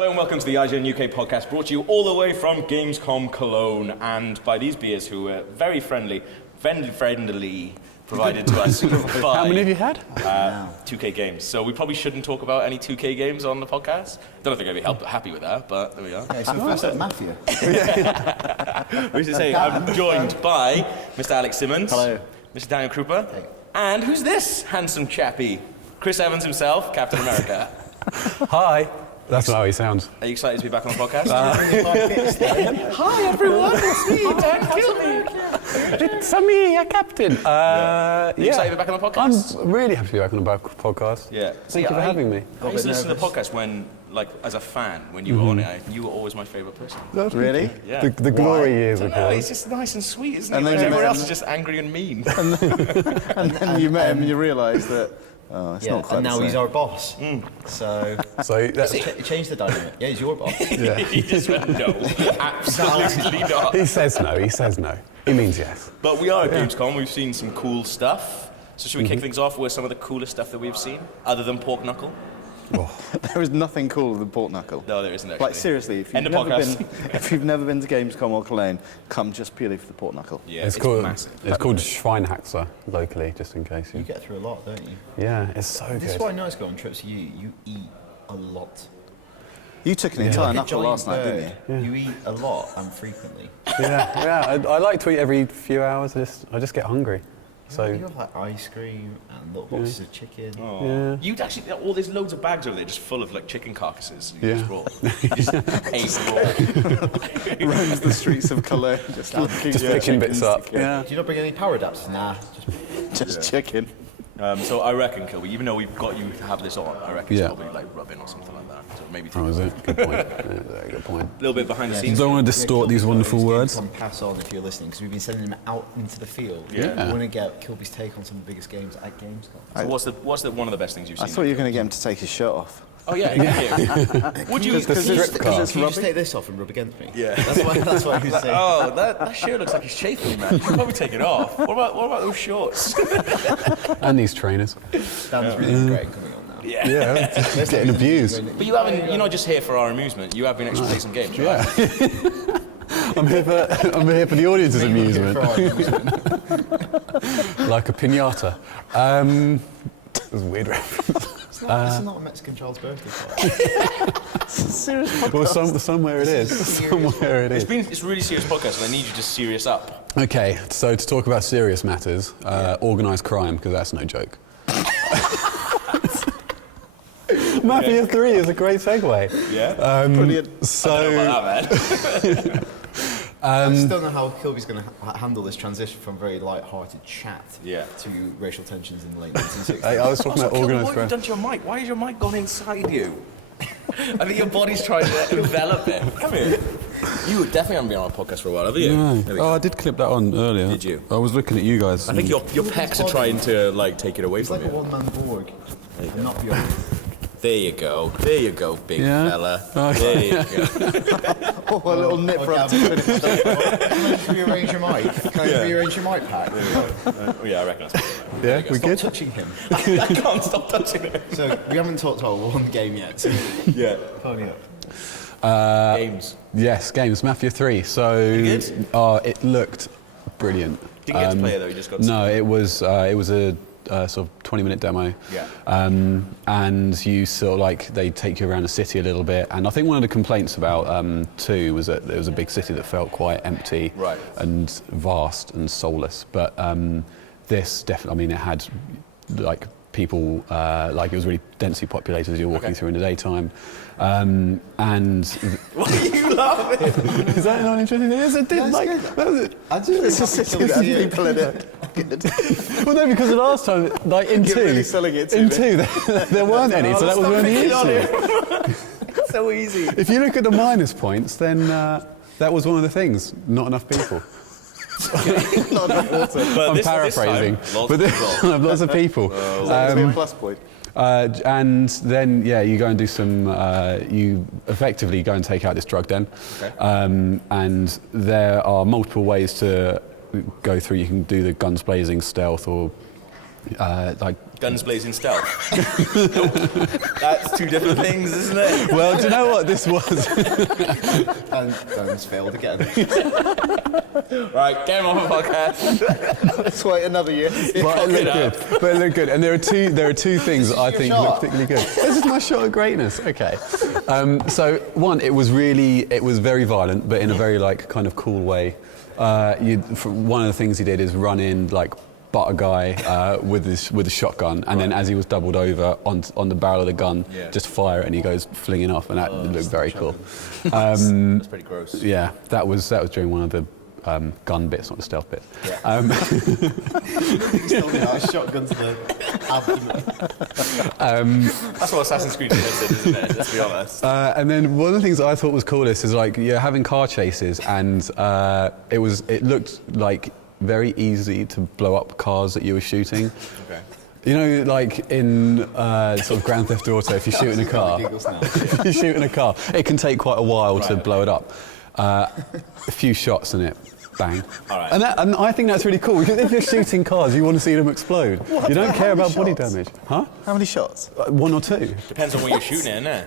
Hello and welcome to the IGN UK podcast, brought to you all the way from Gamescom Cologne, and by these beers who were very friendly, friendly provided to us by... How many have you had? 2K Games. So we probably shouldn't talk about any 2K games on the podcast. Don't think I'd be happy with that, but there we are. Yeah, it's your first Mafia. We should say I'm joined by Mr. Alex Simmons. Hello. Mr. Daniel Krupa. Hey. And who's this handsome chappie? Chris Evans himself, Captain America. Hi. That's not how he sounds. Are you excited to be back on the podcast? Hi everyone, it's me, Dan Kilby. It's me, Captain. Are you excited to be back on the podcast? I'm really happy to be back on the podcast. Yeah. Thank you for having me. I used to listen to the podcast when, like, as a fan, when you were on it, you were always my favourite person. Really? Yeah. The glory years ago. It's just nice and sweet, isn't it? And then Everyone else is just angry and mean. And then you met him and you realised that, it's not quite and now the he's same. our boss. So that's... it changed the dynamic. Yeah, he's your boss. He just went, no, absolutely not. He says no. He means yes. But we are at Gamescom, we've seen some cool stuff. So should we kick things off with some of the coolest stuff that we've seen, other than pork knuckle? There is nothing cooler than pork knuckle. No, there isn't actually. Like, seriously, if you've never been to Gamescom or Cologne, come just purely for the pork knuckle. Yeah, It's called massive. It's called Schweinhaxer locally, just in case. You get through a lot, don't you? Yeah, it's so good. This is why I noticed going on trips. You eat a lot. You took an entire Like a knuckle giant last night, bird. didn't you? You eat a lot and frequently. Yeah. I like to eat every few hours. I just get hungry. So You have like ice cream and little boxes of chicken. Oh. Yeah. You'd actually, there's loads of bags over there just full of like chicken carcasses. You Yeah. just roll. You just ate raw. Roams the streets of Cologne, just looking just for picking chickens bits to up. get. Yeah. Do you not bring any power adapters? Nah. Just chicken. So I reckon, Kilby, even though we've got you to have this on, I reckon it's Yeah. probably like rubbing or something like that. So maybe Oh, is it? Good point. Yeah, very good point. a little bit behind the scenes. Don't want to distort these wonderful words. Come pass on if you're listening, because we've been sending him out into the field. Yeah. We want to get Kilby's take on some of the biggest games at Gamescom. So what's the one of the best things you've I seen? thought you were going to get him to take his shirt off. Oh yeah, yeah. Would you? Because Can you it's just rubby. take this off and rub against me? Yeah. That's what he was saying. Oh, that shirt looks like he's chafing, man. You should probably take it off. What about those shorts? And these trainers. Dan's really great coming on now. Yeah. Yeah, getting abused. But you're not just here for our amusement. You have been actually playing some games, right? Yeah. I'm here for the audience's amusement. Like a piñata. That was a weird reference. This is not a Mexican child's birthday party. Well, somewhere it is. Somewhere it is. It's a really serious podcast, and I need you to serious up. Okay, so to talk about serious matters, organised crime, because that's no joke. Mafia 3 is a great segue. Yeah. Brilliant. So, I don't know about that, man. I just don't know how Kilby's going to handle this transition from very light-hearted chat to racial tensions in the late 1960s. I was talking about organised What have you crime. done to your mic? Why has your mic gone inside you? I think your body's trying to envelop it. Come here. You definitely haven't been on a podcast for a while, have you? No. There we Oh, go. I did clip that on earlier. Did you? I was looking at you guys. I think your pecs are trying to like take it away It's from like a you. one-man Borg. Not beyond. There you go, big Yeah? fella. Okay. There you go. Oh, a little nip rub to finish. Can you rearrange your mic? Can you rearrange your mic pack? Oh yeah, I reckon that's good. Yeah, we Stop good? touching him. I can't stop touching it. So, we haven't talked about one game yet, so Yeah. pony up. Games. Yes, games. Mafia 3. So, good? it looked brilliant. Didn't get to play it though. You just got. No, it was a sort of 20-minute demo. Yeah. And you sort of like they take you around the city a little bit. And I think one of the complaints about 2 was that there was a big city that felt quite empty and vast and soulless. But this definitely, I mean, it had like people, like it was really densely populated as you're walking through in the daytime. And What are you laughing? is that not interesting? Yes, it did. Like, that was it. It's a city that has people in it. Well, no, because the last time, like in You're 2, really selling it to in me. 2, there weren't any, so that was when the issue. So easy. If you look at the minus points, then that was one of the things. Not enough people. Not enough water. But I'm paraphrasing, but lots of people. That'd be a plus point. And then, you go and do some. You effectively go and take out this drug den, and there are multiple ways to go through. You can do the guns blazing stealth or like. Guns blazing stealth. That's two different things, isn't it? Well, do you know what this was? And Guns failed again. Right, get him off the podcast. Let's wait another year. But it looked good. But it looked good. And there are two things that I think look particularly good. This is my shot of greatness. Okay. So one, it was very violent, but in a very like kind of cool way. One of the things he did is run in like butt a guy with a shotgun, and then as he was doubled over on the barrel of the gun, just fire it, and he goes flinging off, and that looked very cool. That's pretty gross. Yeah, that was during one of the gun bits, not the stealth bit. Yeah. Still a shotgun to the abdomen. That's what Assassin's Creed did, isn't it? Let's be honest. And then one of the things that I thought was coolest is like you're having car chases, and it looked like very easy to blow up cars that you were shooting. Okay. You know, like in sort of Grand Theft Auto, if you shoot in a car, it can take quite a while to blow it up. A few shots and it, bang. All right. And I think that's really cool, because if you're shooting cars, you want to see them explode. You don't care about body damage. Huh? How many shots? One or two. Depends on what you're shooting in, innit?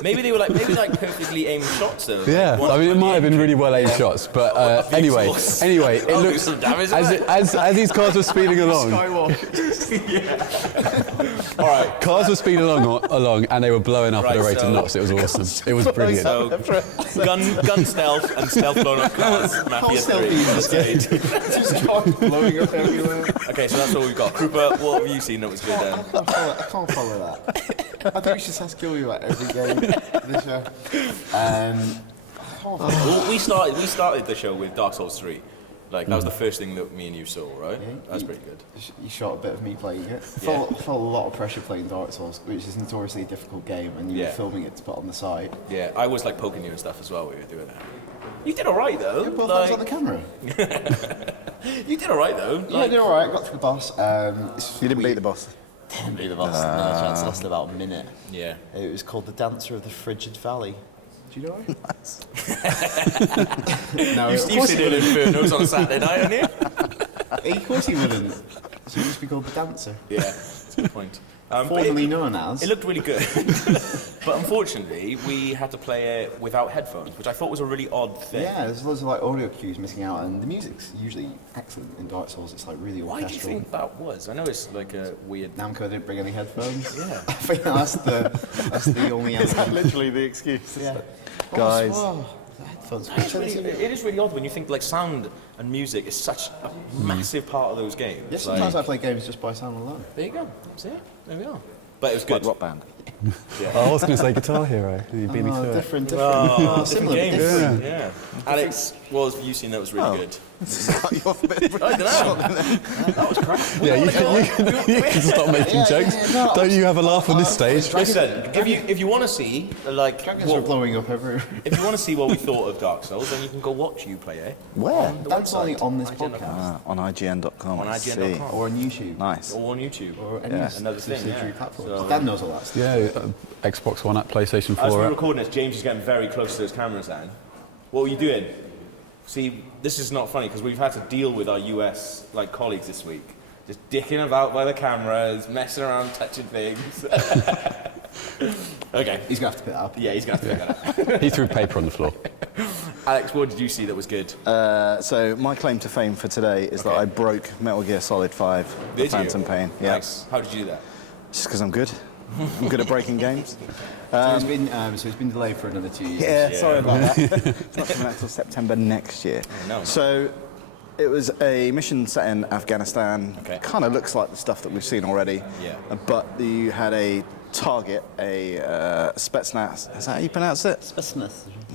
Maybe they were like perfectly aimed shots though. Yeah, Like, I mean it might have been really well aimed shots, but anyway, it looks as these cars were speeding along. All right, cars were speeding along, and they were blowing up at a rate of knots. It was awesome. It was brilliant. So gun stealth and stealth blown up cars. Mafia 3. Just cars blowing up everywhere. Okay, so that's all we've got. Krupa, what have you seen that was good then? I can't follow that. I think we should ask you at every game this year. Well, we started the show with Dark Souls 3. Like that was the first thing that me and you saw, right? Yeah, That's pretty good. You shot a bit of me playing it. I felt a lot of pressure playing Dark Souls, which is notoriously a difficult game, and you were filming it to put on the site. Yeah, I was like poking you and stuff as well when we were doing that. You did alright though. Yeah, well, thanks on the camera. You did alright though. Yeah, I did alright. Got through the boss. You didn't beat the boss? Didn't beat the boss. No chance. Lasted about a minute. Yeah. It was called the Dancer of the Frigid Valley. Do you know it? Nice. No, You've seen it in Infernos on a Saturday night, haven't you? Of course he wouldn't. So it used to be called the Dancer. Yeah, that's a good point. Formerly known as. It looked really good. But unfortunately, we had to play it without headphones, which I thought was a really odd thing. Yeah, there's loads of like audio cues missing out, and the music's usually excellent in Dark Souls. It's like really orchestral. Why do you think that was? I know it's like a weird... Namco didn't bring any headphones. Yeah. I think that's the only answer. Is that literally the excuse? Yeah. Guys. Headphones. It is really odd when you think like sound and music is such a massive part of those games. Yeah, sometimes I play games just by sound alone. There you go. See? There we are. But it was good. Like Rock Band. I was going to say Guitar Hero. You beat me to it. Different. Different Similar, games. but different. Yeah. Alex, what have you seen that was really good? Cut you off a bit. I don't know. That was crap. Yeah, you can stop making jokes. no, Don't you have a laugh on this stage? Listen, if you want to see like Dragons are blowing up everywhere. if you want to see what we thought of Dark Souls, then you can go watch you play it. Where? That's only on this IGN.com. podcast. On IGN.com. On I see. IGN.com. Or on YouTube. Nice. Or on YouTube. Or any Another thing. subsidiary Yeah. platforms. So- Dan knows all that stuff. Yeah, Xbox One app, PlayStation As 4 we're app. recording this, James is getting very close to those cameras then. What were you doing? See, this is not funny because we've had to deal with our US like colleagues this week. Just dicking about by the cameras, messing around, touching things. Okay. He's going to have to pick that up. Yeah, he's going to have to figure that out. He threw paper on the floor. Alex, what did you see that was good? So my claim to fame for today is that I broke Metal Gear Solid 5, The Did you? Phantom Pain. Yeah. Nice. How did you do that? Just because I'm good. I'm good at breaking games. So it's been delayed for another 2 years. Yeah, sorry about that. It's not coming out until September next year. no. So it was a mission set in Afghanistan. Okay. Kind of looks like the stuff that we've seen already. Yeah. But you had a target, a Spetsnaz. Is that how you pronounce it?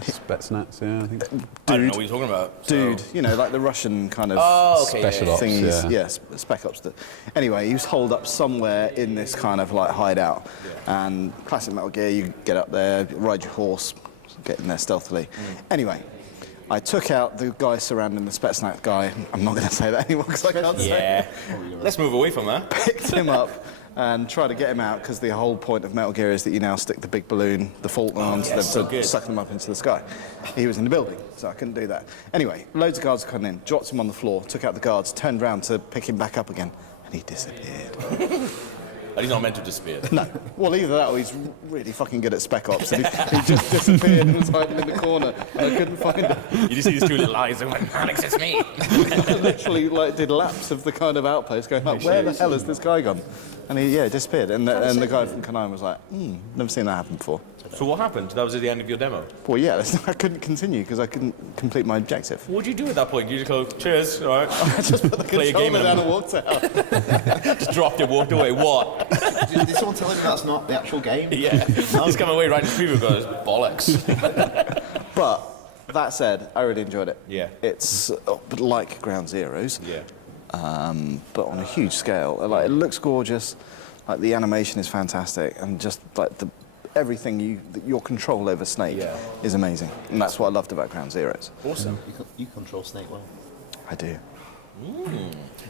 Spetsnaz, yeah, I think. I don't know what you're talking about. Dude, you know, like the Russian kind of Special ops, thingies. yeah. Spec Ops. Anyway, he was holed up somewhere in this kind of like hideout. And classic Metal Gear, you get up there, ride your horse, get in there stealthily. Anyway, I took out the guy surrounding the Spetsnaz guy. I'm not going to say that anymore because I can't say Yeah. Let's move away from that. picked him up and tried to get him out because the whole point of Metal Gear is that you now stick the big balloon, the Fulton onto them so to good. suck them up into the sky. He was in the building, so I couldn't do that. Anyway, loads of guards coming in, dropped him on the floor, took out the guards, turned round to pick him back up again, and he disappeared. And he's not meant to disappear. No. Well, either that or he's really fucking good at Spec Ops. And he just disappeared and was hiding in the corner. And I couldn't find him. You just see these two little eyes and went, Alex, it's me. I literally did laps of the kind of outpost going like, where the hell has this guy gone? And he disappeared. And the guy from Cologne was like, never seen that happen before. So what happened? That was at the end of your demo? Well, yeah, I couldn't continue because I couldn't complete my objective. What did you do at that point? You just go, cheers, all right. I just put the Play a game controller down and walked out. Just dropped it, walked away. What? Did someone tell him that's not the actual game? Yeah. He's come away right in his preview and goes, bollocks. But that said, I really enjoyed it. Yeah. It's like Ground Zeroes. Yeah. But on a huge scale. Like, it looks gorgeous. Like, the animation is fantastic, and just like everything your control over Snake is amazing, and that's what I loved about Ground Zeroes. Awesome. You control Snake well. I do.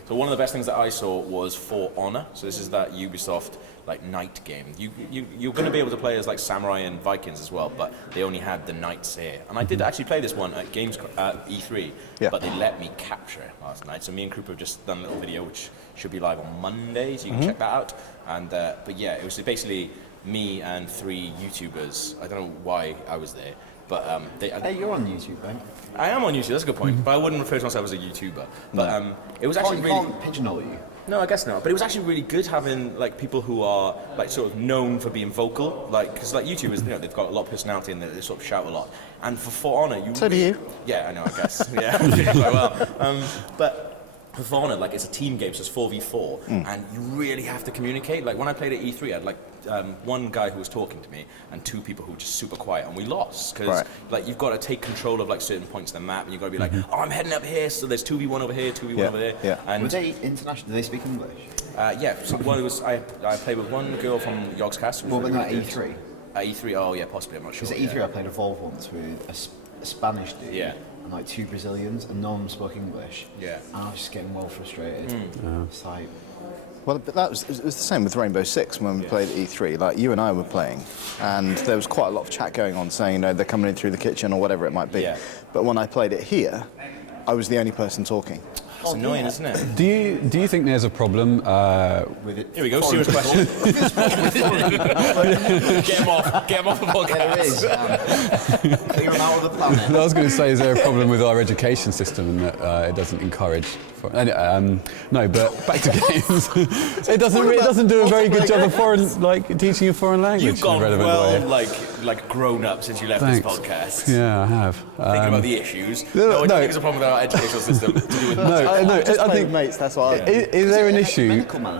So one of the best things that I saw was For Honor. So this is that Ubisoft like knight game. You're going to be able to play as like samurai and Vikings as well, but they only had the knights here. And I did actually play this one at E3, but they let me capture it last night. So me and Krupa have just done a little video which should be live on Monday, so you can check that out. And but yeah, it was basically me and 3 YouTubers. I don't know why I was there, but hey, you're on YouTube, right? I am on YouTube. That's a good point. But I wouldn't refer to myself as a YouTuber. But it was actually really. Can't pigeonhole you. No, I guess not. But it was actually really good having like people who are like sort of known for being vocal, like because like YouTubers, they've got a lot of personality and they sort of shout a lot. And for Honor, So do you. Yeah, I know. I guess. Yeah, I'm doing quite well. But. For Honor, like it's a team game, so it's 4v4, and you really have to communicate. Like when I played at E3, I had like one guy who was talking to me, and 2 people who were just super quiet, and we lost because like you've got to take control of like certain points on the map, and you've got to be like, oh, I'm heading up here, so there's 2v1 over here, 2v1 over there. Yeah. And were they international? Do they speak English? yeah. So one was I played with one girl from Yogscast. What about that E3? At E3, oh yeah, possibly. I'm not sure. Because at E3 I played Evolve once with a Spanish dude. Yeah. And like 2 Brazilians, and none of them spoke English. Yeah. And I was just getting well frustrated. It's like, Well, but it was the same with Rainbow Six when we played at E3. Like, you and I were playing, and there was quite a lot of chat going on saying, they're coming in through the kitchen or whatever it might be. Yeah. But when I played it here, I was the only person talking. It's annoying, isn't it? Do you think there's a problem with it. Here we go. Serious question. Get him off the podcast. There is. Clear them out of the planet. I was going to say, is there a problem with our education system in that it doesn't encourage? No, but back to games. it doesn't do a very good job of teaching a foreign language. You've gone in a relevant well, way. like grown up since you left Thanks. this podcast. Yeah, I have. Thinking about the issues. No, I don't no. think it's a problem with our educational system to do with I think mates. That's what I. Is there an issue? Medical man.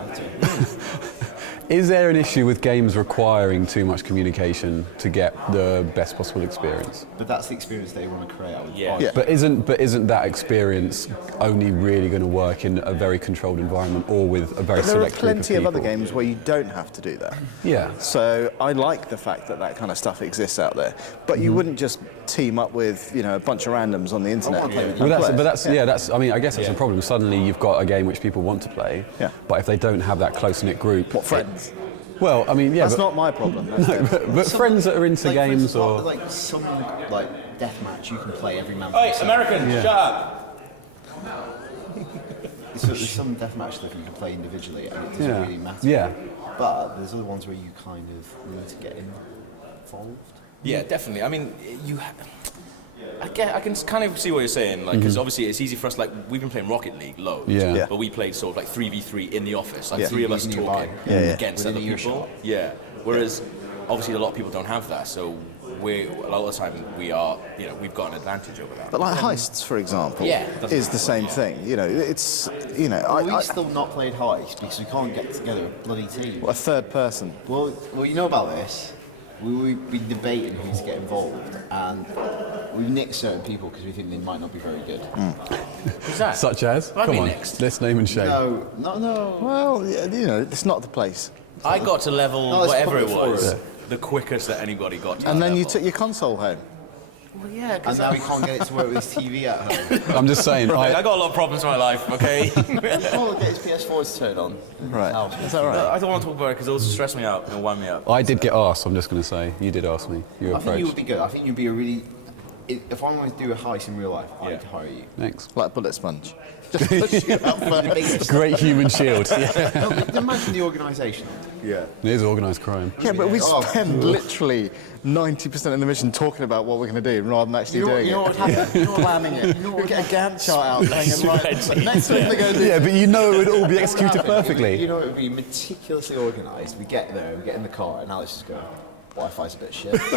Is there an issue with games requiring too much communication to get the best possible experience? But that's the experience they want to create. Yeah. But isn't that experience only really going to work in a very controlled environment or with a very There are select group of plenty of other people? games where you don't have to do that. Yeah. So I like the fact that kind of stuff exists out there. But you wouldn't just team up with a bunch of randoms on the internet. I mean, I guess that's a problem. Suddenly you've got a game which people want to play, but if they don't have that close-knit group... What, friends? Well, I mean, yeah, That's not my problem. but friends that are into like, games for or... like some deathmatch you can play every man. Hey, American, shut up! So there's some deathmatch stuff you can play individually, and it doesn't really matter. Yeah. But there's other ones where you kind of need to get involved. Yeah, definitely. I mean, I can kind of see what you're saying, like, because obviously it's easy for us. Like, we've been playing Rocket League loads, but we played sort of like 3v3 in the office, like 3 of us talking against other people. Yeah. Whereas, obviously, a lot of people don't have that, so a lot of the time we've got an advantage over that. But like heists, for example, is the same thing. It's We've still not played Heist because we can't get together a bloody team. a third person. Well, you know about this. We've been debating who to get involved, and we've nicked certain people because we think they might not be very good. Who's that? Such as? I've Come been on, next. let's name and shame. No. Well, it's not the place. I got to level No, it's whatever it public was, forum. the quickest that anybody got to. And then you level. took your console home. Well, yeah, And now we can't get it to work with his TV at home. I'm just saying. I got a lot of problems in my life, okay? He can't get his PS4 to turn on. Right. Is that right? I don't want to talk about it because it'll stress me out and wind me up. I did get asked, I'm just going to say. You did ask me. You were I think you would approached. be good. I think you'd be a really if I want to do a heist in real life, I'd hire you. Thanks. Like bullet sponge. Just push you out first. Great human shield. Yeah. No, imagine the organisation. Yeah. It is organised crime. Yeah, but we spend literally 90% of the mission talking about what we're going to do rather than actually doing it. You know what happens? You know what Planning it. We get a Gantt chart out saying, like, next thing they're going to do. Yeah, but you know it would all be executed perfectly. You know, it would be meticulously organised. We get there, we get in the car, and Alex just go, Wi-Fi's a bit shit. I'd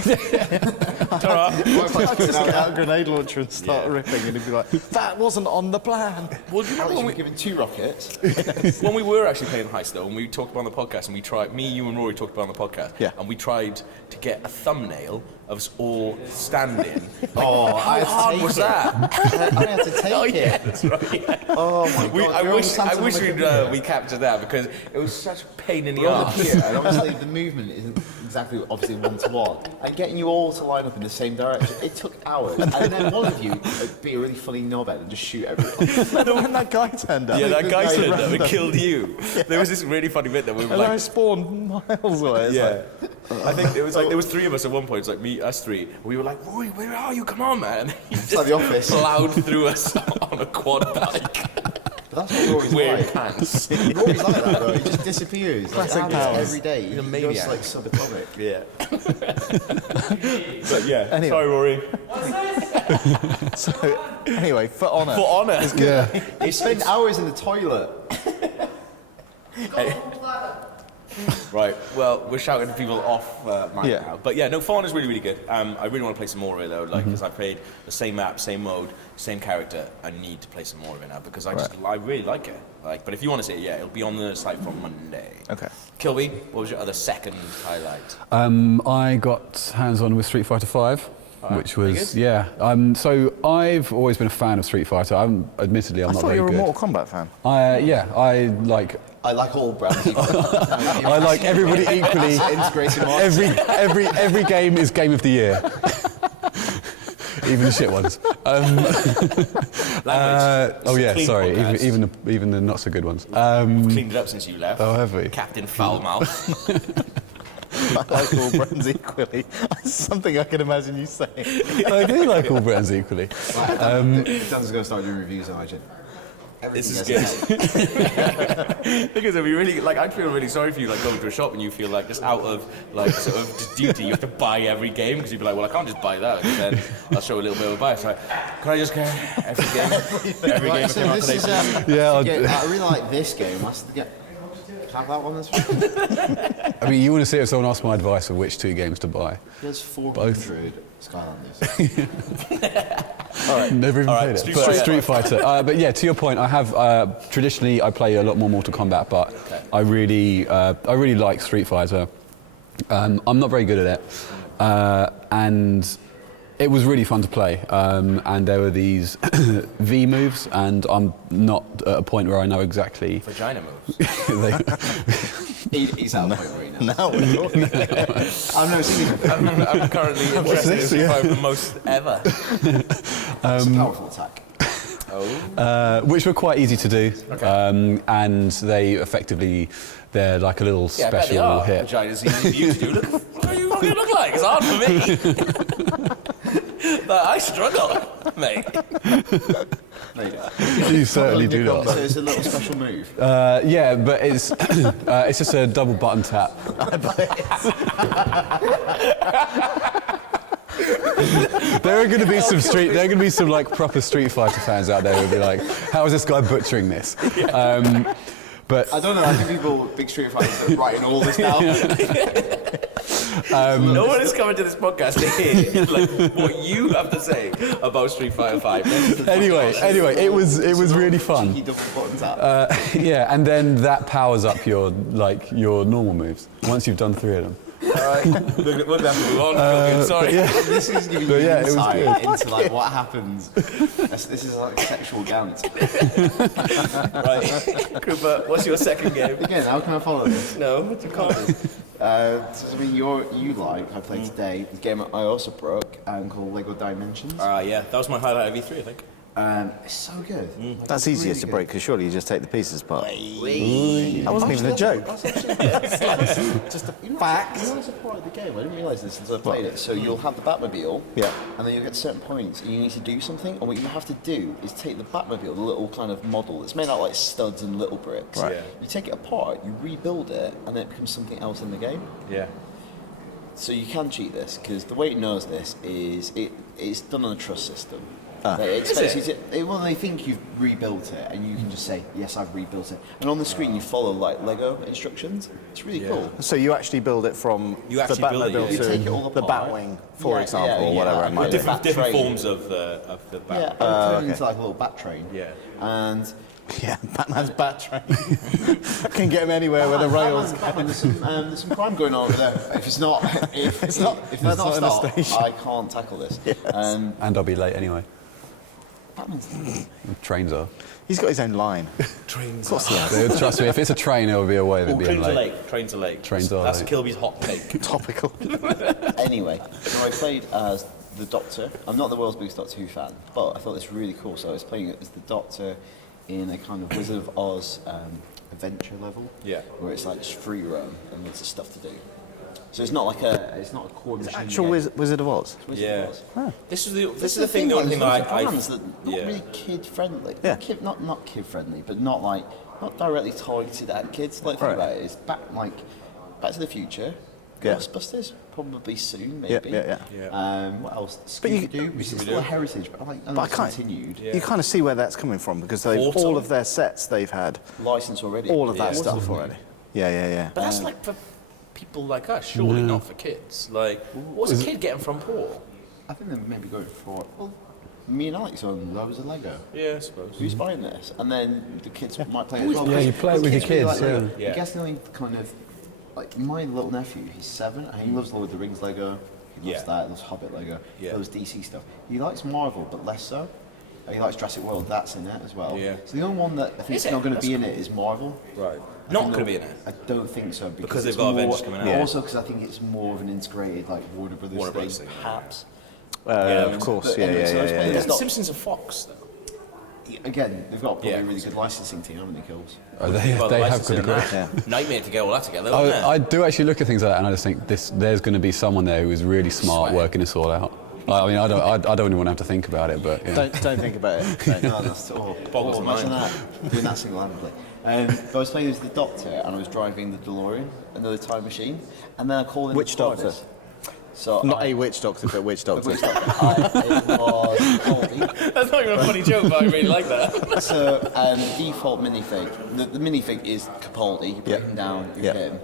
just get out a grenade launcher and start ripping, and he'd be like, that wasn't on the plan. Well, do you remember Alex, when we're given 2 rockets. when we were actually playing Heist, though, and we talked about it on the podcast, and we tried, me, you, and Rory talked about it on the podcast, and we tried to get a thumbnail of us all standing. How hard was that? I had to take Yeah, that's right. Yeah. Oh my god. I wish we captured that because it was such a pain in the We're on the arse. pier, and obviously the movement isn't exactly obviously one-to-one. And getting you all to line up in the same direction, it took hours. And then one of you would be a really funny knobhead and just shoot everyone. When that guy turned up. Yeah, that guy turned up and killed you. There was this really funny bit that we were And I like, spawned miles away. It's yeah. I think it was like there was 3 of us at one point. It's like me, us 3. We were like, Rory, where are you? Come on, man! And he just like The Office. plowed through us on a quad bike. But that's what Rory's Wearing like. pants. Rory's like that, though. He just disappears. Classic like, powers. every day. He goes like subatomic. Yeah. But yeah. Anyway. Sorry, Rory. So, anyway, for honour. For honour. Yeah. He spent hours in the toilet. Right. Well, we're shouting people off mic Yeah. now. But yeah, no, For Honor's really, really good. I really want to play some more of it though, like because I played the same map, same mode, same character. I need to play some more of it now because I really like it. Like, but if you want to see it, yeah, it'll be on the site from Monday. Okay. Kilby, what was your other second highlight? I got hands-on with Street Fighter V, which was so I've always been a fan of Street Fighter. Admittedly, I'm I not thought very you were a good. Mortal Kombat fan. I like all brands. I like everybody equally. Integrating mods. Every game is game of the year. Even the shit ones. Even the not so good ones. Cleaned it up since you left. Oh, have we? Captain Foulmouth. I like all brands equally. That's something I can imagine you saying. I do like all brands equally. Dan's going to start doing reviews on IGN. This is good. Because it'd be really like I'd feel really sorry for you like going to a shop and you feel like just out of like sort of just duty you have to buy every game because you'd be like, well, I can't just buy that because then I'll show a little bit of a bias. Like, can I just get every game? Every game. So this is, I really like this game. I should get. Have that one this week. I mean, you want to see if someone asked my advice of which 2 games to buy? There's 400 Skylanders. All right. Never even played it. Street Fighter. But yeah, to your point, I have traditionally I play a lot more Mortal Kombat, but I really like Street Fighter. I'm not very good at it, and it was really fun to play. And there were these V moves, and I'm not at a point where I know exactly. Vagina moves. He's out of the point right now. Now we're talking. I'm currently interested in Street Fighter the most ever. It's a powerful attack. Which were quite easy to do, and they're like a little special hit. Vaginas easy for you to do. Look what you fucking look like. It's hard for me. But I struggle, mate. You certainly do not. So it's a little special move. Yeah, but it's it's just a double button tap. There are going to be some like proper Street Fighter fans out there who'll be like, "How is this guy butchering this?" But I don't know. I think big Street Fighters are writing all this down. No one is coming to this podcast to hear like what you have to say about Street Fighter 5. Anyway, it was really fun. Cheeky double button tap. Yeah, and then that powers up your normal moves once you've done 3 of them. Alright, we're going to have to move on. Sorry. This is giving you it was insight into like what happens. This is like sexual gant. Right. Cooper, what's your second game? Again, how can I follow this? No, you can't. Something I played today. The game I also broke called Lego Dimensions. Yeah, that was my highlight of E3, I think. It's so good. Like, That's it's easiest really to good. break because surely you just take the pieces apart. That wasn't even a joke. That's actually just a fact. You know, it's a part of the game. I didn't realise this until I played it. So you'll have the Batmobile, Yeah. and then you'll get certain points, and you need to do something. And what you have to do is take the Batmobile, the little kind of model that's made out like studs and little bricks. Right. Yeah. You take it apart, you rebuild it, and then it becomes something else in the game. Yeah. So you can cheat this because the way it knows this is it's done on a trust system. Ah. They expect Is you to. Well, they think you've rebuilt it, and you can just say, "Yes, I've rebuilt it." And on the screen, you follow like Lego instructions. It's really cool. So you actually build it from You the actually build it, Batmobile yeah. to You take it all the apart. Batwing, for Yeah, example, yeah, or whatever yeah. it might be. Different Bat train. forms of the Bat. Yeah, I turned okay. into like a little bat train. Yeah. And Yeah, Batman's bat train. Can get him anywhere with the rails. Batman, there's some crime going on over there. If it's not, if It's not- if there's it's not not in a a stop, station. I can't tackle this. Yes. And I'll be late anyway. Batman's. Trains are. He's got his own line. Trains. Of course he has. Trust me, if it's a train, it'll be a way of it Oh, being trains are late. late. Trains are late. Trains are That's late. Kilby's hot take. Topical. Anyway, so I played as the Doctor. I'm not the world's biggest Doctor Who fan, but I thought this really cool. So I was playing it as the Doctor in a kind of Wizard of Oz adventure level. Yeah. Where it's like just free roam and there's stuff to do. So it's not a core mission. Actual game. Wizard of Oz. Wizard Yeah. of Oz. This is the The thing. The only thing like, that I brands that not yeah. really kid friendly. Yeah. Not kid friendly, but not directly targeted at kids. Like think Right. about it, it's Back to the Future, Yeah. Ghostbusters, probably soon, Yeah, maybe. Yeah. What else? But you- Scooby-Doo, which is still a heritage, but But I can't. continued. You kind of see where that's coming from because they've Autumn. all of their sets they've had License already. all of that Yeah. stuff already. Yeah, yeah, yeah. But that's like for people like us, surely not for kids. Like, what's a kid getting from Paul? I think they're maybe going for well, me and Alex own loads of Lego. Yeah, I suppose. Who's buying this? And then the kids might play it as well. Yeah, you because play it with your really kids, like Lego. yeah. I guess the only kind of like my little nephew, he's 7, and he loves Lord of the Rings Lego. He loves Yeah. that. He loves Hobbit Lego. He Yeah. loves DC stuff. He likes Marvel, but less so. He likes Jurassic World. That's in it as well. Yeah. So the only one that I think Is is it? not going to That's be in it is Marvel. Right. I Not think going to they'll- be in it. I don't think so Because it's they've got more- Avengers coming out. Yeah. Also, because I think it's more of an integrated like Warner Brothers Warner thing, Brothers thing. perhaps. Of course, But yeah, anyway, yeah, so I was yeah, playing yeah. as The Doc- Simpsons are Fox, though. Again, they've got probably Yeah. a really good licensing team, haven't they, Kills? Oh, they have good licensing agree. and that. Nightmare to get all that together. I, Wasn't I do actually look at things like that, and I just think there's going to be someone there who is really smart Swear. working this all out. Like, I mean, I don't even want to have to think about it, but yeah. Don't think about it. No, that's all. Boggles the Imagine mind. that, doing that single-handedly. But I was playing as the Doctor, and I was driving the DeLorean, another time machine, and then I called in Which the TARDIS. Doctor? So Not I, a witch doctor, but which doctor? Which Doctor? It was Capaldi. That's not even a funny joke, but I really like that. So default minifig. The minifig is Capaldi. You put Yeah. him down, you Yeah. hit him.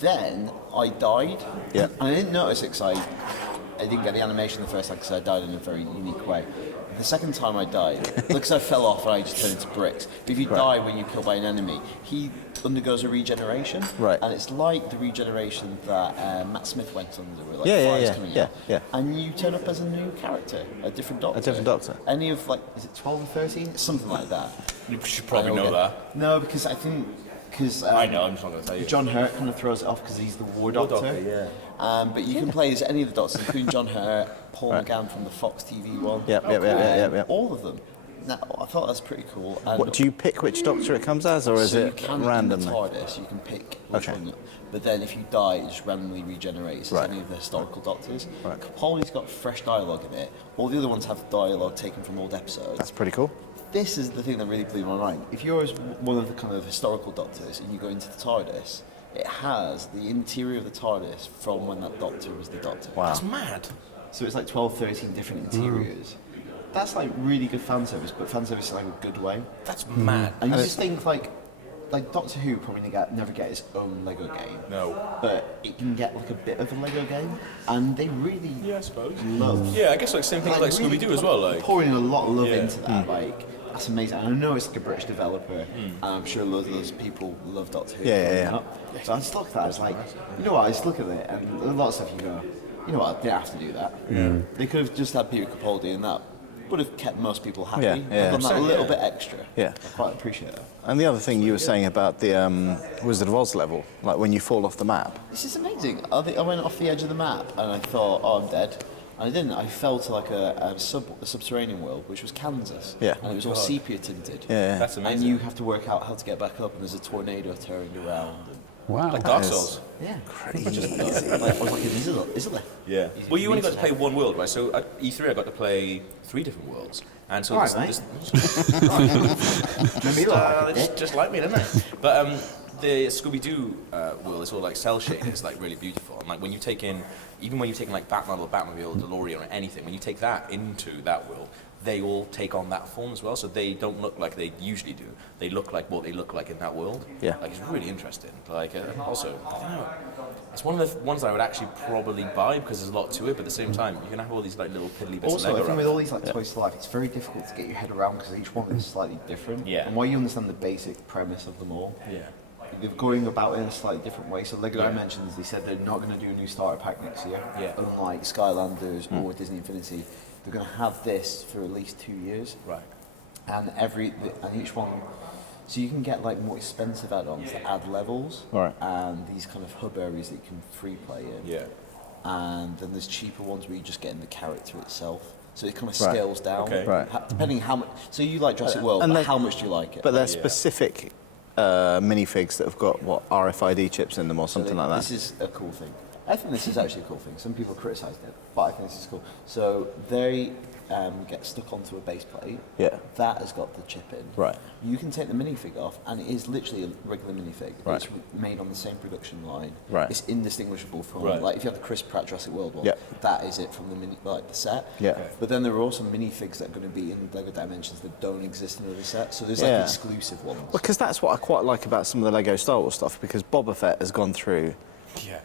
Then I died, Yeah. and I didn't notice it because I didn't get the animation the first time because I died in a very unique way. The second time I died, because I fell off and I just turned into bricks. But if you die when you're killed by an enemy, he undergoes a regeneration. Right. And it's like the regeneration that Matt Smith went under with like Yeah, yeah, fires yeah, coming yeah, out. yeah. And you turn up as a new character, a different doctor. A different Doctor. Any of like, is it 12 or 13? It's something like that. You should probably I know don't that. get- No, because I think I know, I'm just not going to tell you. John Hurt kind of throws it off because he's the War Doctor. But you can play as any of the Doctors, including John Hurt, Paul McGann from the Fox TV one. Yep. All of them. Now, I thought that's pretty cool. And What, do you pick which doctor it comes as, or is so you it can randomly? in the TARDIS, you can pick which Okay. one. But then if you die, it just randomly regenerates as Right. any of the historical Doctors. Right. Capaldi's got fresh dialogue in it. All the other ones have dialogue taken from old episodes. That's pretty cool. This is the thing that really blew my mind. If you're one of the kind of historical Doctors and you go into the TARDIS, it has the interior of the TARDIS from when that Doctor was the Doctor. Wow. That's mad. So it's like 12, 13 different interiors. That's like really good fan service, but fan service in like a good way. That's mad. And you just think like Doctor Who probably never get its own Lego game. No. But it can get like a bit of a Lego game, and they really Yeah, I suppose. love. Yeah, I guess like same thing like really Scooby-Doo as well. Like, pouring a lot of love Yeah. into that. Like that's amazing. And I know it's like a British developer, and I'm sure loads of those people love Doctor Who. Yeah, growing up. So I just look at that. I was like, you know what? I just look at it, and a lot of stuff you go, you know what? They don't have to do that. Yeah. They could have just had Peter Capaldi, and that would have kept most people happy. Yeah, yeah. Done that a 100%, little yeah. bit extra. Yeah. I quite appreciate that. And the other thing you were saying about the Wizard of Oz level, like when you fall off the map. This is amazing. I went off the edge of the map, and I thought, oh, I'm dead. I didn't. I fell to like a subterranean world, which was Kansas. Yeah. And it was all sepia tinted. Yeah. That's amazing. And you have to work out how to get back up, and there's a tornado tearing you around. Wow. Like Dark Souls. Yeah. Crazy. I was like, is it? Yeah. Well, you only got to play one world, right? So at E3, I got to play 3 different worlds. And so just like me, didn't it? But the Scooby-Doo world is all like cell shaded. It's like really beautiful. And like when you take in, even when you take in like Batman or Batmobile, DeLorean or anything, when you take that into that world, they all take on that form as well. So they don't look like they usually do. They look like what they look like in that world. Yeah. Like it's really interesting. Like also, I don't know. It's one of the ones that I would actually probably buy because there's a lot to it, but at the same time, you can have all these like little piddly bits Also, of I Lego think with around. all these like Toys to Life, it's very difficult to get your head around because each one is slightly different. Yeah. And while you understand the basic premise of them all, Yeah. they're going about it in a slightly different way. So Lego Yeah. Dimensions, they said they're not going to do a new starter pack next year. Yeah. Unlike Skylanders or Disney Infinity, they're going to have this for at least 2 years. Right. And each one, so you can get like more expensive add-ons that add levels, Right. and these kind of hub areas that you can free play in. Yeah. And then there's cheaper ones where you just get in the character itself. So it kind of Right. scales down, Okay. Right. Depending how much. So you like Jurassic World, and but they- how much do you like it? But they're Yeah. specific minifigs that have got, what, RFID chips in them or something like that. This is a cool thing. I think this is actually a cool thing. Some people criticised it, but I think this is cool. So they get stuck onto a base plate. Yeah. That has got the chip in. Right. You can take the minifig off, and it is literally a regular minifig. Right. It's made on the same production line. Right. It's indistinguishable from, Right. like, if you have the Chris Pratt Jurassic World one, Yeah. that is it from the set. Yeah. Okay. But then there are also minifigs that are going to be in Lego Dimensions that don't exist in other sets. So there's Yeah. like exclusive ones. Because that's what I quite like about some of the Lego Star Wars stuff, because Boba Fett has gone through Yeah.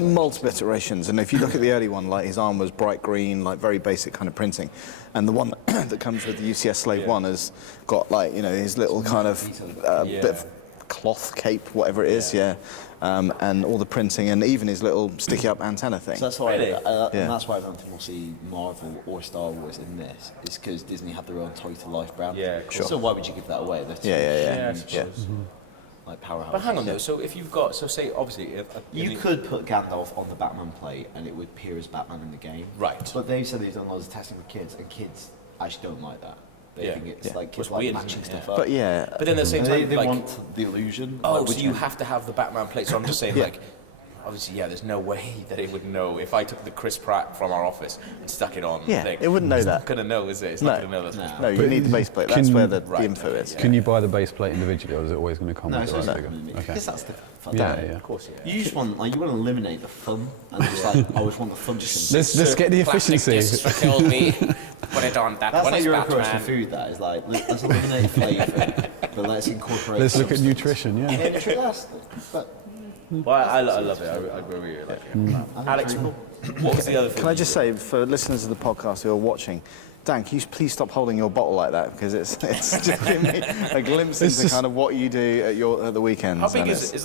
multiple iterations. And if you look at the early one, like his arm was bright green, like very basic kind of printing. And the one that comes with the UCS Slave 1 has got like, you know, his little kind of bit of cloth cape, whatever it is, and all the printing and even his little sticky up antenna thing. So that's why, Really? and that's why I don't think we'll see Marvel or Star Wars in this. Is because Disney have their own Toy to Life brand. Yeah, cool. So why would you give that away? They're two Yeah. huge, like powerhouse. But hang on though, so if you've got, so say obviously, You could put Gandalf on the Batman plate and it would appear as Batman in the game. Right. But they've said they've done loads of testing with kids, and kids actually don't like that. They Yeah. think it's Yeah. like kids It's like weird, matching isn't it? stuff up. But yeah, But then at the same And time, they like, want the illusion. oh, like, so you have to have the Batman plate. So I'm just saying, Yeah. like, obviously, yeah, there's no way that it would know if I took the Chris Pratt from our office and stuck it on. Yeah, thing. it wouldn't know It's that. not gonna know, is it? It's No. not gonna know that's Chris Pratt. no, you need the base plate. That's Can- where the Right, info okay, is. yeah. Can you buy the base plate individually, or is it always going to come No, with it's the always right not figure? gonna be. Okay. Because that's the fun. Yeah, yeah. Of course, yeah. You just want, like, you want to eliminate the fun and just like, I always want the function. Let's get the Plastic efficiency. discs for kill me. Put it on. That That's one like is your approach to Batman. food. That is like, let's eliminate flavour, but let's incorporate. Let's look at substance. nutrition, yeah. Yeah, that's- but Well, I love it. I really like it. Alex, what was the other thing? Can I just say, for listeners of the podcast who are watching, Dan, can you please stop holding your bottle like that, because it's just giving me a glimpse It's into just- kind of what you do at the weekends. How big and is it?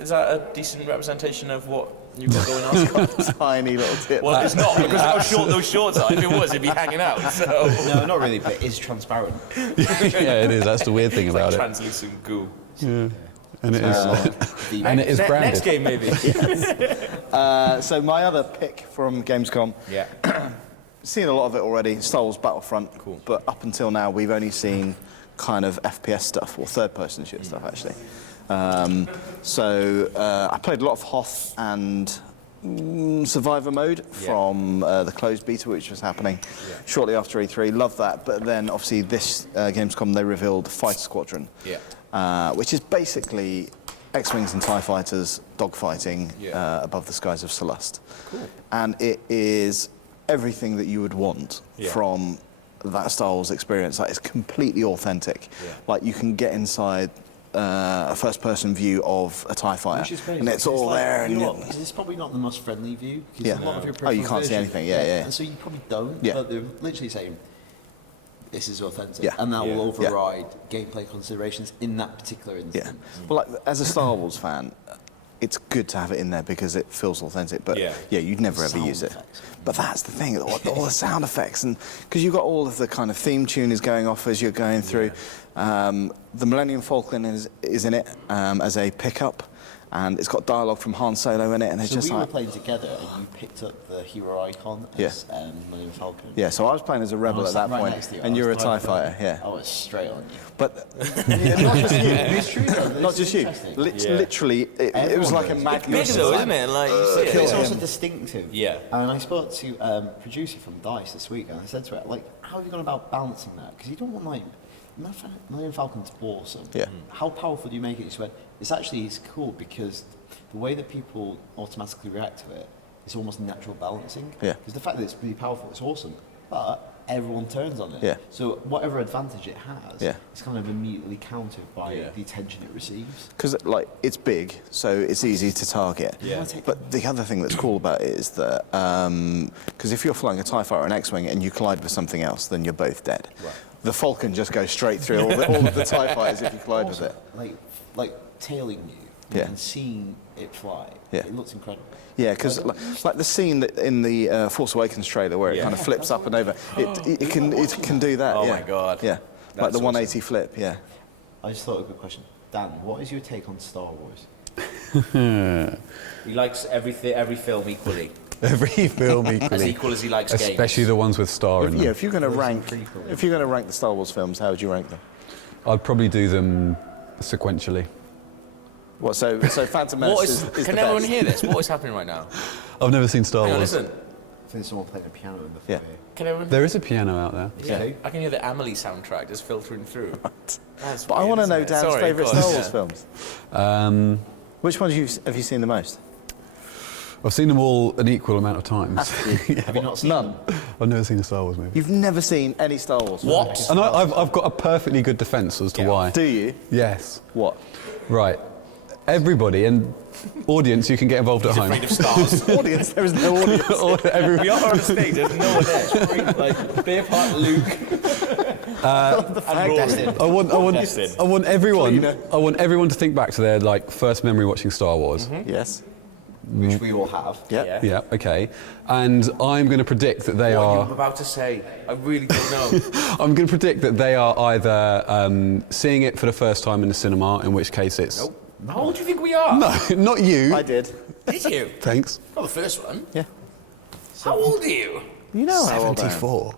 Is that a decent representation of what you've got going on? it's tiny little tip. Well, it's not because of how short those shorts are. If it was, it'd be hanging out. So no, not really. But it is transparent. Yeah, it is. That's the weird thing it's like about it. translucent goo. And it is. The- And it is branded. Next game, maybe. So my other pick from Gamescom, Yeah. seen a lot of it already, Star Wars Battlefront. Cool. But up until now, we've only seen kind of FPS stuff, or third-person shooter stuff, actually. I played a lot of Hoth and Survivor mode from the closed beta, which was happening shortly after E3. Love that. But then, obviously, this Gamescom, they revealed Fighter Squadron, which is basically X-Wings and TIE Fighters dogfighting above the skies of Celeste. Cool. And it is everything that you would want Yeah. from that Star Wars experience. Like, it's completely authentic. Yeah. Like, you can get inside a first-person view of a TIE fighter, Which is great, and it's because all like, there. You And know what, because it's probably not the most friendly view. Because Yeah. a lot of your Oh, you peripheral can't see version- anything, yeah. And so you probably don't. Yeah. But they're literally saying, this is authentic. Yeah. And that Yeah. will override gameplay considerations in that particular yeah. instance. Well, like, as a Star Wars fan, it's good to have it in there because it feels authentic. But Yeah. you'd never ever Sound use it. effects. But that's the thing, all the sound effects, and because you've got all of the kind of theme tune is going off as you're going through. The Millennium Falcon is in it as a pickup, and it's got dialogue from Han Solo in it, and it's So just we were like, playing together, and you picked up the hero icon as Millennium Falcon. yeah. So I was playing as a rebel I at was that sat right point, next to you. and I you're a was TIE TIE fighter, yeah. I was straight on you. But not just you. It's true though. Not just you. Interesting. Literally, it was like a Everyone magnum. Big though, isn't it? Like you see It's it. also distinctive. Yeah. And I spoke to a producer from DICE this week, and I said to her, like, how have you gone about balancing that? Because you don't want, like, Millennium Falcon's awesome. Yeah. How powerful do you make it? She went, it's cool because the way that people automatically react to it is almost natural balancing. Yeah. Because the fact that it's really powerful, it's awesome. But everyone turns on it. Yeah. So whatever advantage it has, Yeah. it's kind of immediately countered by the attention it receives. Because like it's big, so it's easy to target. Yeah. But the other thing that's cool about it is that because if you're flying a TIE fighter or an X-wing and you collide with something else, then you're both dead. Right. The Falcon just goes straight through all of the TIE fighters if you collide with it. Like tailing you Yeah. and seeing it fly. Yeah. It looks incredible. Yeah, because like the scene that in the Force Awakens trailer where it kind of flips up and over, it can do that. Oh yeah. my God. Yeah, like That's the 180 flip. Yeah. I just thought of a good question. Dan, what is your take on Star Wars? He likes every film equally. Every film As equally. equal as he likes games. Especially the ones with star in them. Yeah, if you're going to rank the Star Wars films, how would you rank them? I'd probably do them sequentially. What? So Phantom Menace What is is, the can everyone best. hear this? What is happening right now? I've never seen Star Hang on, Wars. listen. I think there's someone playing a piano in the Yeah. foyer. Can everyone There is a piano out there. Yeah. I can hear the Amelie soundtrack just filtering through. That's But I weird, want to isn't know it? Dan's Sorry, favourite go on, Star Wars yeah. films. Which ones have you seen the most? I've seen them all an equal amount of times. Have you not seen None. them? I've never seen a Star Wars movie. You've never seen any Star Wars films? What? And I've got a perfectly good defence as to Yeah. why. Do you? Yes. What? Right. Everybody and audience, you can get involved at He's home. afraid of stars. Audience? There is no audience. We are on stage, there's no one there. Like, beer part Luke. And Rory. I want everyone. Cleaner. I want everyone to think back to their first memory watching Star Wars. Yes. Which we all have. Yeah. Yeah. Yeah. Okay. And I'm going to predict that they What are are. you about to say? I really don't know. I'm going to predict that they are either seeing it for the first time in the cinema, in which case it's. Nope. How old do you think we are? No, not you. I did. Did you? Thanks. Not the first one. Yeah. How old are you? You know how old I am. 74.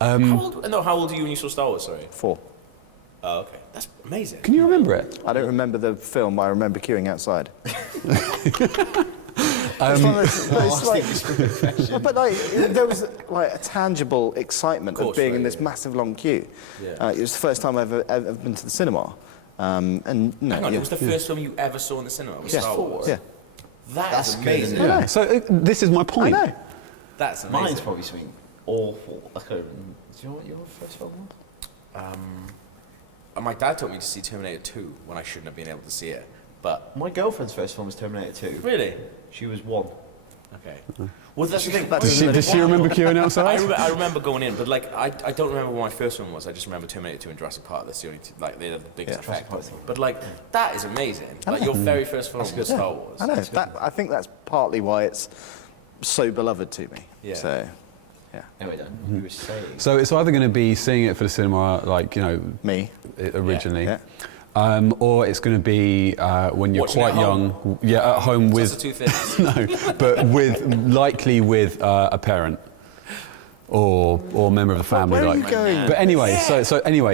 How old are you when you saw Star Wars, sorry? 4. Oh, okay. That's amazing. Can you remember it? I don't remember the film. I remember queuing outside. But there was like a tangible excitement of, course, being right, in this yeah. massive long queue. Yeah. It was the first time I've ever been to the cinema. And no, Hang on, yeah. it was the first film you ever saw in the cinema? Was Yeah. Star Wars? Yeah. That's good, amazing. isn't it? Yeah. So this is my I point. know. That's amazing. Mine's probably something awful. I can't remember. Do you know what your first film was? My dad took me to see Terminator 2 when I shouldn't have been able to see it. But My girlfriend's first film was Terminator 2. really, She was 1. okay. Well, that's the thing. Does she remember queuing outside? I remember going in, but I don't remember what my first one was. I just remember Terminator 2 and Jurassic Park. That's the only two, they're the biggest Yeah. effect. But that is amazing. Like your very first film was Star Wars. I know. I think that's partly why it's so beloved to me. Yeah. So, yeah. Anyway, Dan, you were saying. So it's either going to be seeing it for the cinema, Me. originally, Yeah. or it's going to be when you're Watching quite at young. home. Yeah, at home That's with the two things. no, but likely with a parent or a member of the family. Where are you going? But anyway,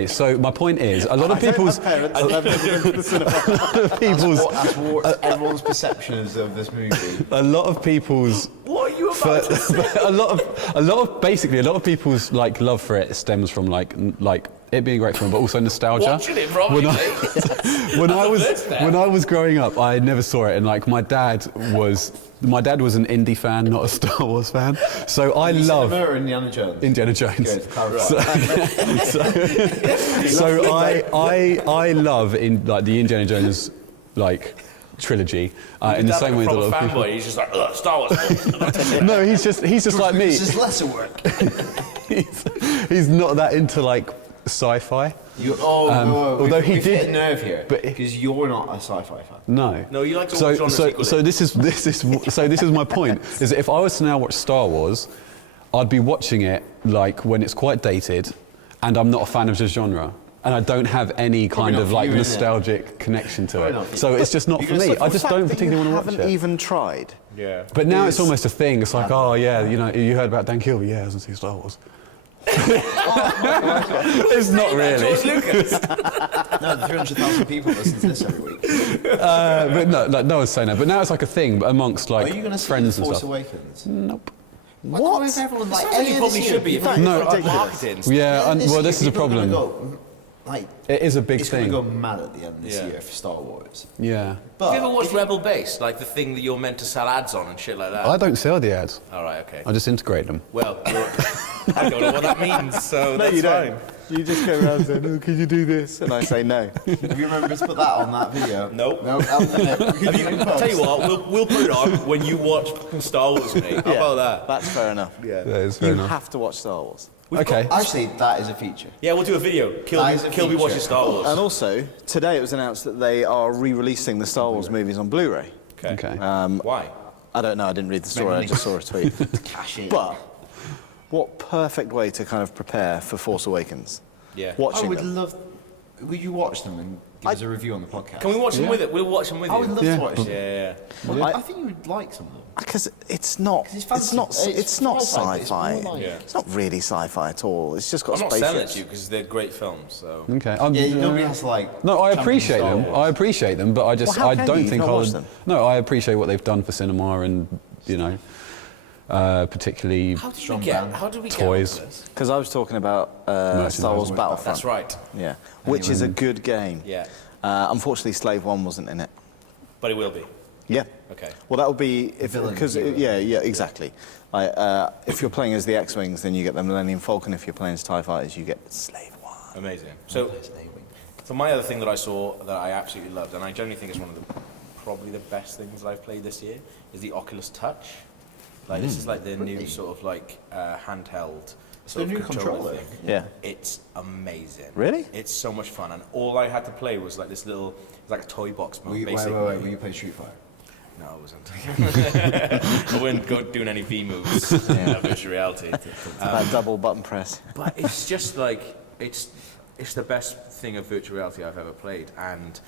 so my point is, a lot of people's parents. I'll never go to the cinema. That's what everyone's perceptions of this movie. a lot of people's What are you about to say? a lot of people's love for it stems from like it being a great film, but also nostalgia. Watching it, probably. When I first there. when I was growing up, I never saw it, and my dad was an indie fan, not a Star Wars fan. So I love Cinema or Indiana Jones? Indiana Jones. Good, right. So I love the Indiana Jones trilogy in the same way that a lot of people. Fanboy, he's just like, ugh, Star Wars. No, he's just like me. This is lesser work. He's not that into sci-fi. Although he we've did- hit a nerve here, but- because you're not a sci-fi fan. No. No, you like to watch genres equally. so this is my point. Is that if I was to now watch Star Wars, I'd be watching it when it's quite dated, and I'm not a fan of the genre. and I don't have any kind of like nostalgic connection to it. So it's just not for me. I just don't particularly want to watch it. Haven't even tried. Yeah. But now it's almost a thing. It's like, oh yeah, you know, you heard about Dan Kilby? Yeah, I hasn't seen Star Wars. It's not really. George Lucas. No, the 300,000 people listen to this every week. But no one's saying that. But now it's like a thing amongst like Are you going to see friends and Force stuff. Awakens? Nope. What? If everyone like Sounds like you probably should be. No, Marketing. Yeah, well, this is a problem. It is a big it's thing. It's going to go mad at the end of this year for Star Wars. Yeah. But Have you ever watched Rebel Base? Like the thing that you're meant to sell ads on and shit like that? I don't sell the ads. All right, okay. I just integrate them. Well, I don't know what that means, so that's you fine. don't. You just go around saying, "Oh, can you do this?" And I say no. Have you remembered to put that on that video? Nope. No, I'll tell you what, we'll put it on when you watch Star Wars with me. How about that? That's fair enough. Yeah. That is fair You enough. have to watch Star Wars. Okay. Actually, that is a feature. Yeah, we'll do a video. That is a Kilby feature. watches Star Wars. And also, today it was announced that they are re-releasing the Star Wars movies on Blu-ray. Okay. Why? I don't know. I didn't read the story. I just saw a tweet. Cash in. But what perfect way to kind of prepare for Force Awakens? Yeah. I Watching would them. love. Would you watch them and give us a review on the podcast? Can we watch them with it? We'll watch them with I would you. love to watch them. Yeah. Well, I think you would like some of them. Because it's not. it's It's not. fancy. It's not It's sci-fi. more like- Yeah. It's not really sci-fi at all. It's just got I'm not selling it spaceships. to you because they're great films. So. Okay. Yeah, nobody has to like. No, I champion appreciate Star them. Wars. I appreciate them, but I just Well, how I can don't you think not I watch would. them? No, I appreciate what they've done for cinema and you know, particularly How did Strong we get? band. How did we Toys. get onto this? Because I was talking about Star Wars Battlefront. That's right. Yeah, which is a good game. Yeah. Unfortunately, Slave One wasn't in it. But it will be. Yeah. Okay. Well, that would be if Villain because hero. yeah, exactly. If you're playing as the X-wings, then you get the Millennium Falcon. If you're playing as TIE fighters, you get Slave One. Amazing. So my other thing that I saw that I absolutely loved, and I generally think it's one of the probably the best things that I've played this year, is the Oculus Touch. Like this is like the new sort of like handheld sort of new controller controller. thing. Yeah. It's amazing. Really? It's so much fun, and all I had to play was like this little, it's like a toy box mode, Wait, basically. were you playing Street Fighter? No, I wasn't. I wasn't doing any V moves. Virtual reality. That double button press. But it's just like it's the best thing of virtual reality I've ever played, and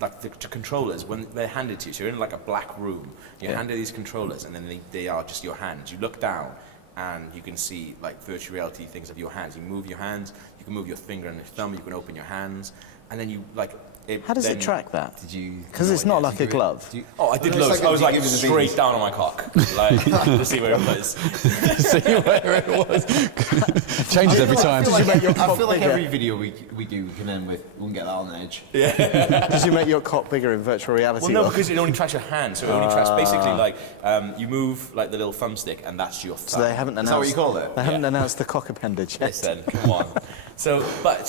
like the controllers when they're handed to you, so you're in like a black room. You're handed these controllers, and then they are just your hands. You look down, and you can see like virtual reality things of your hands. You move your hands, you can move your finger and your thumb. You can open your hands, and then you like. How does it track that? Did you? Because it's not like a glove. Oh, I did It's loads. like I was a like big straight individual. down on my cock, like to see where it was. see where it was. Changes every time. I feel like every video we do we can end with we'll get that on edge. Did you make your cock bigger in virtual reality? Well, no, Rob? because it only tracks your hand, so it only tracks basically like you move like the little thumbstick, and that's your thumb. So they haven't announced. that what you call it? They haven't announced the cock appendage yet. Listen, come on. So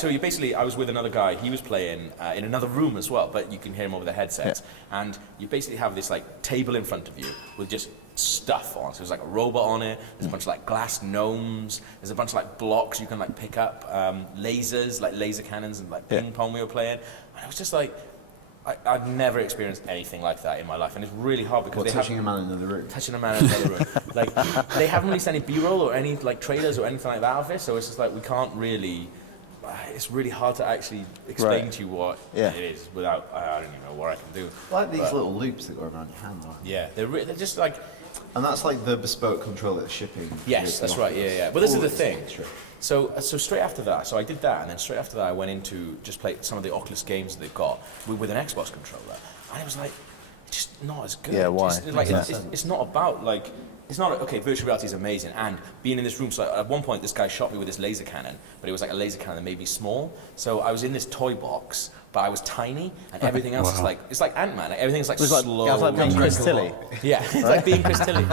you basically, I was with another guy. He was playing in another room as well, but you can hear him over the headsets. And you basically have this like table in front of you with just stuff on. So there's like a robot on it. There's a bunch of like glass gnomes. There's a bunch of like blocks you can like pick up. Lasers, like laser cannons, and like ping pong we were playing. And it was just like. I've never experienced anything like that in my life, and it's really hard because they Touching a man in another room. touching a man in another room. Like they haven't released any B-roll or any like trailers or anything like that of it, so it's just like we can't really. It's really hard to actually explain to you what it is without. I don't even know what I can do. Like these little loops that go around your hand. Yeah, they're just like. And that's like the bespoke controller that's shipping. Yes, that's right. Yeah. But this is the thing. So straight after that, so I did that, and then straight after that, I went into just play some of the Oculus games that they've got with an Xbox controller, and it was like just not as good. Yeah, why? Just, like it's not about like. It's not okay. Virtual reality is amazing, and being in this room. So at one point, this guy shot me with this laser cannon, but it was like a laser cannon that made me small. So I was in this toy box, but I was tiny, and everything else is like it's like Ant-Man. Like, everything's like slow. I was like being Chris Tilly. Yeah, it's like being Chris Tilly.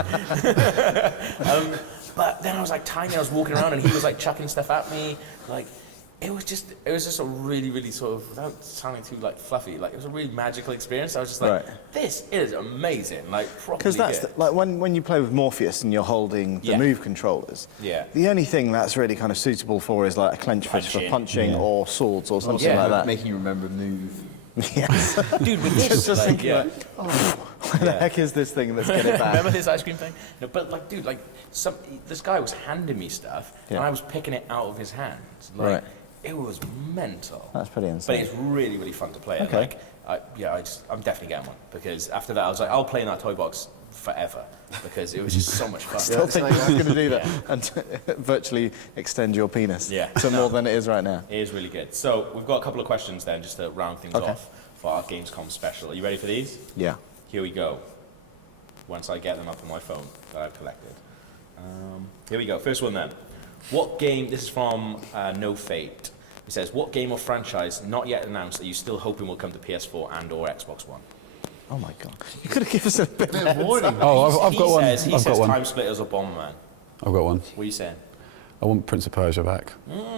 But then I was like tiny, I was walking around, and he was like chucking stuff at me. Like it was just a really, really sort of, without sounding too like fluffy, like it was a really magical experience. I was just like, this is amazing, like properly. Because that's like when you play with Morpheus and you're holding the Move controllers. Yeah. The only thing that's really kind of suitable for is like a clench fist for punching or swords or something like that. Making you remember Move. Yes. Dude, with this, Just like, thinking like, where the heck is this thing that's getting back? Remember this ice cream thing? No, but like, dude, like, this guy was handing me stuff, and I was picking it out of his hands. Like, It was mental. That's pretty But insane. it's really, really fun to play. And, Okay. like, I'm definitely getting one because after that I was like, I'll play in that toy box forever because it was just so much fun. Still think I'm going to do that and virtually extend your penis to more than it is right now. It is really good. So we've got a couple of questions then, just to round things off for our Gamescom special. Are you ready for these? Yeah. Here we go. Once I get them up on my phone that I've collected. Here we go. First one then. What game? This is from No Fate. It says, what game or franchise not yet announced are you still hoping will come to PS4 and/or Xbox One? Oh my god! You could have given us a bit of warning. Oh, I've got one. He I've says got one. Time Splitters or Bomberman. I've got one. What are you saying? I want Prince of Persia back.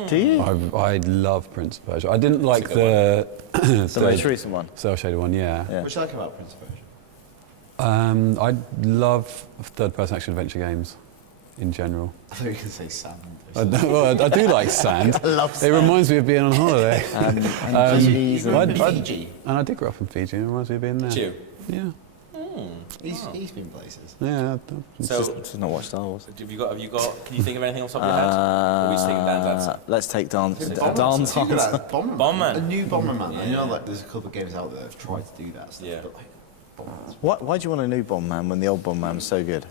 Do you? I love Prince of Persia. I didn't like the The most recent one. cell shaded one. Yeah. What do you like about Prince of Persia? I love third-person action adventure games in general. I thought you were going to say sand. I do like sand. I love It sand. reminds me of being on holiday. Fiji's and Fiji. And I did grow up in Fiji. It reminds me of being there. Did you? Yeah. He's been places. Yeah. So, Just not watch Star Wars. have you got? Can you think of anything off the top of your head? Or are we just taking Dan's answer? Let's take Dan's Bomberman. answer. Bomberman. A new Bomberman. I know like there's a couple of games out there that have tried to do that stuff. Yeah. But like, Bomberman's Why do you want a new Bomberman when the old Bomberman was so good?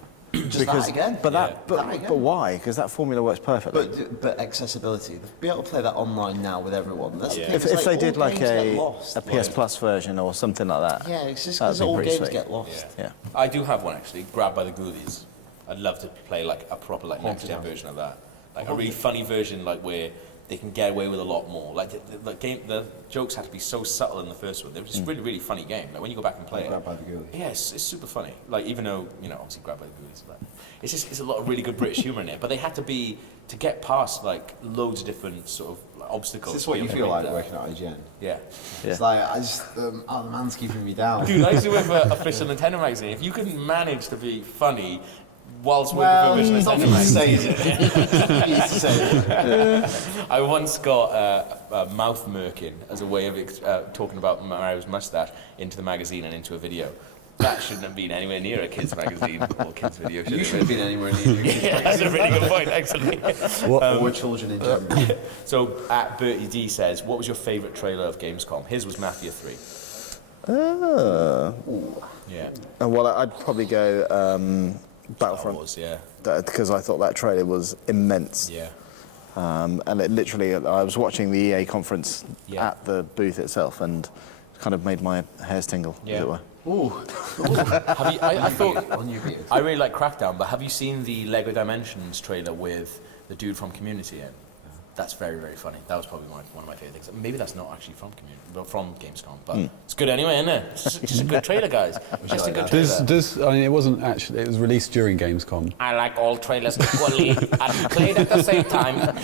just that again. But that again. but why? Because that formula works perfectly. But accessibility. Be able to play that online now with everyone. That's the Yeah. thing, if it's they all did like games get lost. a PS Plus version or something like that. Yeah, it's just that'd because be all pretty games sweet. get lost. Yeah. I do have one actually. Grabbed by the Ghoulies. I'd love to play like a proper like next gen version of that. Like a really funny version, like where they can get away with a lot more. Like the jokes had to be so subtle in the first one. They were just really, really funny game. Like when you go back and play it. Grabbed by the Ghoulies. Yeah, it's super funny. Like even though obviously Grabbed by the Ghoulies, but it's a lot of really good British humour in it. But they had to get past like loads of different sort of like, obstacles. Is this what to you be feel able like to make working at IGN? that. Yeah. It's like I just the man's keeping me down. Dude, I used to work for official Nintendo magazine. If you couldn't manage to be funny whilst working for official Nintendo magazine, He's to say I once got mouth murking as a way of talking about Mario's mustache into the magazine and into a video. That shouldn't have been anywhere near a kids magazine or kids video. you should have been anywhere near Yeah, that's a really good point, actually. or children in general. So, at Bertie D says, what was your favourite trailer of Gamescom? His was Mafia 3. Yeah. Well, I'd probably go Star Battlefront Wars, yeah. because I thought that trailer was immense. Yeah. And it literally, I was watching the EA conference Yeah. at the booth itself and kind of made my hairs tingle, as it were. Ooh, Have you, I thought, on your beard. I really like Crackdown, but have you seen the Lego Dimensions trailer with the dude from Community in? That's very, very funny. That was probably one of my favourite things. Maybe that's not actually from Community, but from Gamescom. But it's good anyway, isn't it? It's just a good trailer, guys. Just a good trailer. I mean, it wasn't actually. It was released during Gamescom. I like all trailers equally and played at the same time.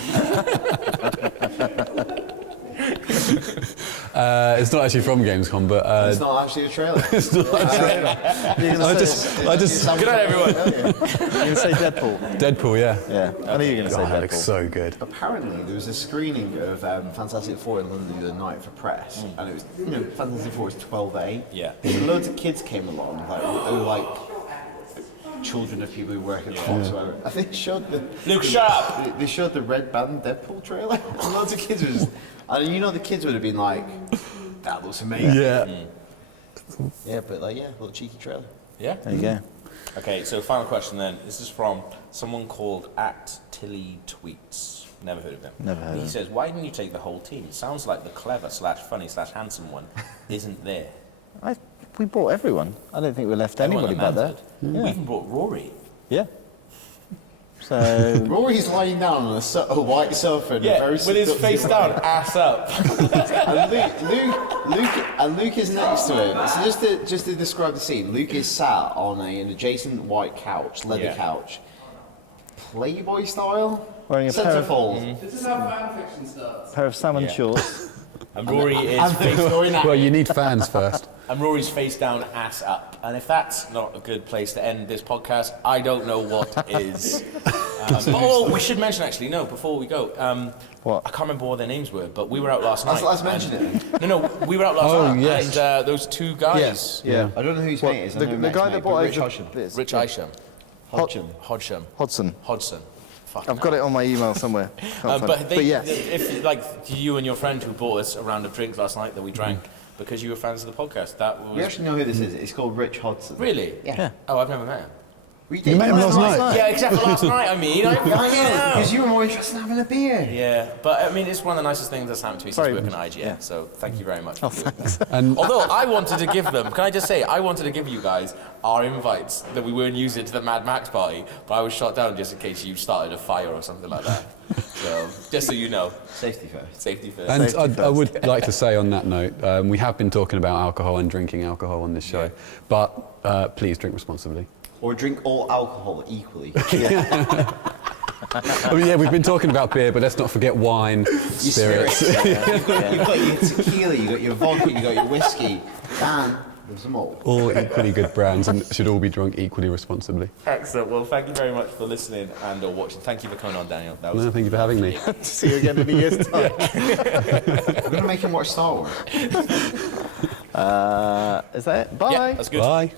It's not actually from Gamescom, but It's not actually a trailer. it's not actually. I just. Good night, everyone. You're going to say Deadpool? Deadpool, yeah. Yeah, I knew you were going to say God, that looks Deadpool. so good. Apparently, there was a screening of Fantastic Four in London the other night for press, and it was, Fantastic Four was 12A. Yeah. Loads of kids came along, like they were like children of people who work at Fox or whatever. And they showed the Luke, shut up! They showed the Red Band Deadpool trailer. And loads of kids were just, and the kids would have been like, "That looks amazing." Yeah. Yeah, but like, little cheeky trailer. Yeah? There you go. Okay, so final question then. This is from someone called @TillyTweets. Never heard of him. Never heard He of him. says, why didn't you take the whole team? It sounds like the clever / funny / handsome one isn't there. We brought everyone. I don't think we left Everyone anybody that back there. mattered. We even brought Rory. Yeah. So, Rory's lying down on a white sofa in a Yeah, very with his face down, ass up. and Luke is next to him. So just to describe the scene, Luke is sat on an adjacent white couch, leather couch, Playboy style, wearing a pair of, centerfold. This is how fan fiction starts. pair of salmon shorts. And Rory is And face Well, you need fans first. and Rory's face down, ass up. And if that's not a good place to end this podcast, I don't know what is. We should mention actually, no, before we go. What? I can't remember what their names were, but we were out last night. Let's mention it. No, we were out last Oh, night, yes. and those two guys, Yes. Yeah. I don't know who his mate is. I The know guy Matt's that mate, bought but over Rich Hodgson. this. Rich Isham, Hodgson. Hodgson, Hodgson. I've got it on my email somewhere. But yes. if like you and your friend who bought us a round of drinks last night that we drank because you were fans of the podcast, that was We actually know who this is. It's called Rich Hodson. really. Yeah. Oh, I've never met him. You met him last night? Yeah, except for last night. I mean, Because you were more interested in having a beer. Yeah, but I mean, it's one of the nicest things that's happened to me since Very working much, at IGN. yeah. So thank you very much. For doing Thanks. that. And Although I wanted to give them, can I just say, I wanted to give you guys our invites that we weren't using to the Mad Max party, but I was shot down just in case you started a fire or something like that. So just so you know, Safety first. safety first. And I would like to say on that note, we have been talking about alcohol and drinking alcohol on this show, but please drink responsibly. Or drink all alcohol equally. I mean, yeah, we've been talking about beer, but let's not forget wine, spirits. You've got your tequila, you've got your vodka, you've got your whiskey. Dan, there's them all. All equally good brands and should all be drunk equally responsibly. Excellent. Well, thank you very much for listening and or watching. Thank you for coming on, Daniel. That was No, thank you for having me. See you again in a year's time. We're going to make him watch Star Wars. Is that it? Bye. Yeah, that's good. Bye.